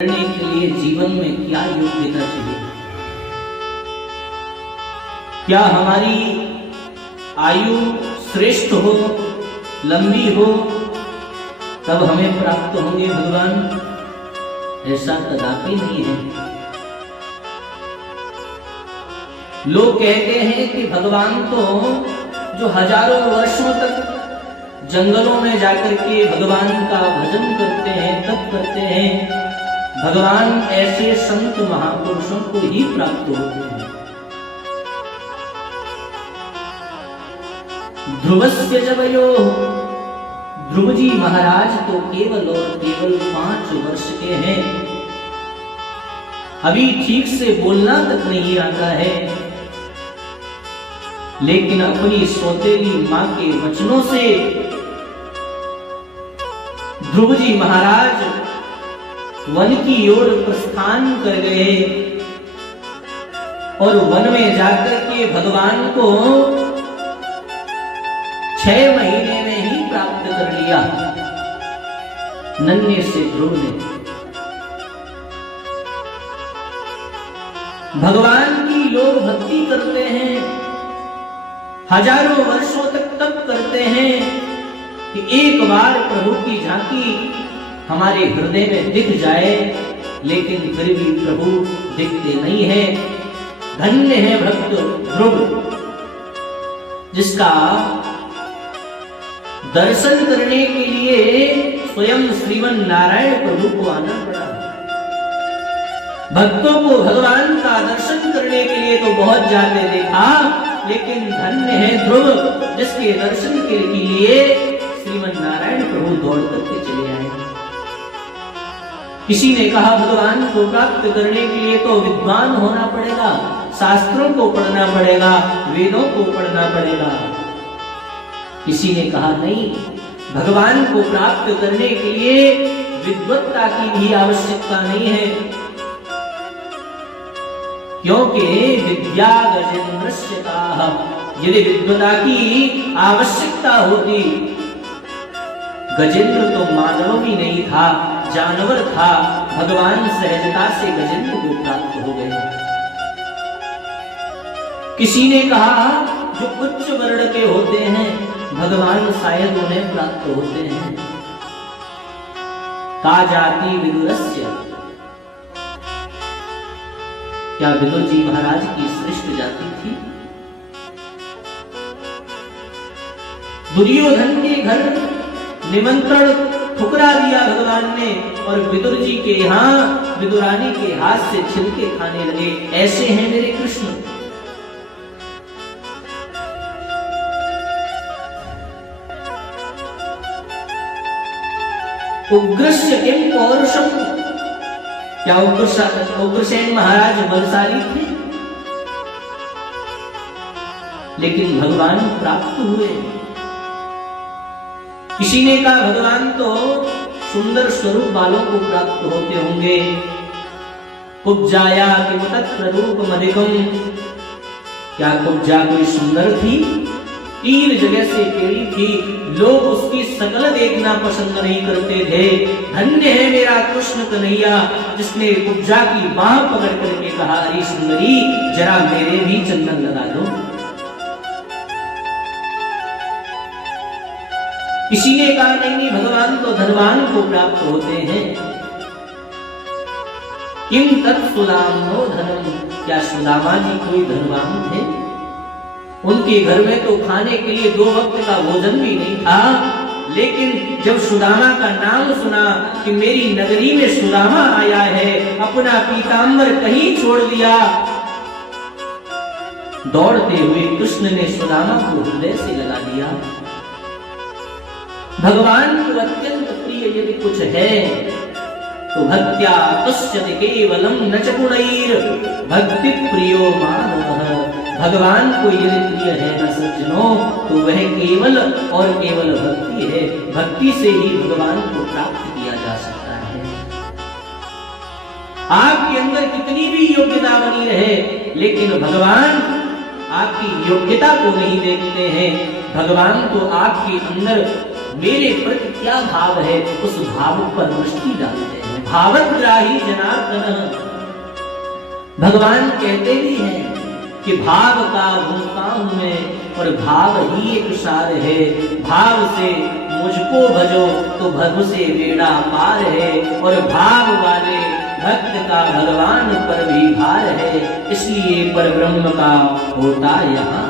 करने के लिए जीवन में क्या योग्यता चाहिए? क्या हमारी आयु श्रेष्ठ हो, लंबी हो, तब हमें प्राप्त होंगे भगवान? ऐसा कदापि नहीं है। लोग कहते हैं कि भगवान तो जो हजारों वर्षों तक जंगलों में जाकर के भगवान का भजन करते हैं, तप करते हैं, भगवान ऐसे संत महापुरुषों को ही प्राप्त होते हैं। ध्रुवस्य जवयो, ध्रुव जी महाराज तो केवल और केवल 5 वर्ष के हैं। अभी ठीक से बोलना तक नहीं आता है, लेकिन अपनी सौतेली मां के वचनों से ध्रुव जी महाराज वन की ओर प्रस्थान कर गए और वन में जाकर के भगवान को 6 महीने में ही प्राप्त कर लिया। नन्हे से ध्रुव ने भगवान की लोग भक्ति करते हैं, हजारों वर्षों तक तप करते हैं कि एक बार प्रभु की झांकी हमारे हृदय में दिख जाए, लेकिन फिर भी प्रभु दिखते नहीं है। धन्य है भक्त ध्रुव, जिसका दर्शन करने के लिए स्वयं श्रीमन नारायण प्रभु को आना पड़ा। भक्तों को भगवान का दर्शन करने के लिए तो बहुत जाते देखा, लेकिन धन्य है ध्रुव, जिसके दर्शन के लिए श्रीमन नारायण प्रभु दौड़ करके चले आए। किसी ने कहा भगवान को प्राप्त करने के लिए तो विद्वान होना पड़ेगा, शास्त्रों को पढ़ना पड़ेगा, वेदों को पढ़ना पड़ेगा। किसी ने कहा नहीं, भगवान को प्राप्त करने के लिए विद्वत्ता की भी आवश्यकता नहीं है, क्योंकि विद्या गजेंद्रस्य काह। यदि विद्वता की आवश्यकता होती, गजेंद्र तो मानव भी नहीं था, जानवर था। भगवान सहजता से गजेंद्र को प्राप्त हो गए। किसी ने कहा जो उच्च वर्ण के होते हैं, भगवान शायद उन्हें प्राप्त होते हैं। का जाति विदुरस्य, क्या विदुर जी महाराज की श्रेष्ठ जाति थी? दुर्योधन के घर निमंत्रण ठुकरा दिया भगवान ने, और विदुर जी के यहाँ विदुरानी के हाथ से छिलके खाने लगे। ऐसे हैं मेरे कृष्ण। उग्रस्य किम पौरुषम, क्या उग्रसेन महाराज बलशाली थे? लेकिन भगवान प्राप्त हुए। किसी ने कहा भगवान तो सुंदर स्वरूप वालों को प्राप्त होते होंगे। कुब्जाया किम तत्र रूपमधिकम, क्या कुब्जा कोई सुंदर थी? 3 जगह से टेढ़ी थी, लोग उसकी शकल देखना पसंद नहीं करते थे। धन्य है मेरा कृष्ण कन्हैया, जिसने कुब्जा की बाह पकड़ करके कहा, अरे सुंदरी जरा मेरे भी चंदन लगा दो। किसी ने कहा नहीं, भगवान तो धनवान को प्राप्त होते हैं। किम तत्सुदामो धनम, क्या सुदामा जी कोई धनवान थे? उनके घर में तो खाने के लिए 2 वक्त का भोजन भी नहीं था, लेकिन जब सुदामा का नाम सुना कि मेरी नगरी में सुदामा आया है, अपना पीतांबर कहीं छोड़ दिया। दौड़ते हुए कृष्ण ने सुदामा को हृदय से लगा दिया। भगवान को अत्यंत प्रिय यदि कुछ है तो भक्त्या तुष्यति केवलम न च गुणैर भक्ति प्रियो मानवः। भगवान को यदि प्रिय है न सज्जनों, तो वह केवल और केवल भक्ति है। भक्ति से ही भगवान को प्राप्त किया जा सकता है। आपके अंदर कितनी भी योग्यता बनी रहे, लेकिन भगवान आपकी योग्यता को नहीं देखते हैं। भगवान तो आपके अंदर मेरे प्रति क्या भाव है, उस भाव पर दृष्टि डालते हैं। भावग्राही जनार्दन। भगवान कहते भी हैं कि भाव का भूखा हूं मैं और भाव ही एक सार है। भाव से मुझको भजो तो भव से बेड़ा पार है, और भाव वाले भक्त का भगवान पर भी भार है। इसलिए परब्रह्म का होता यहाँ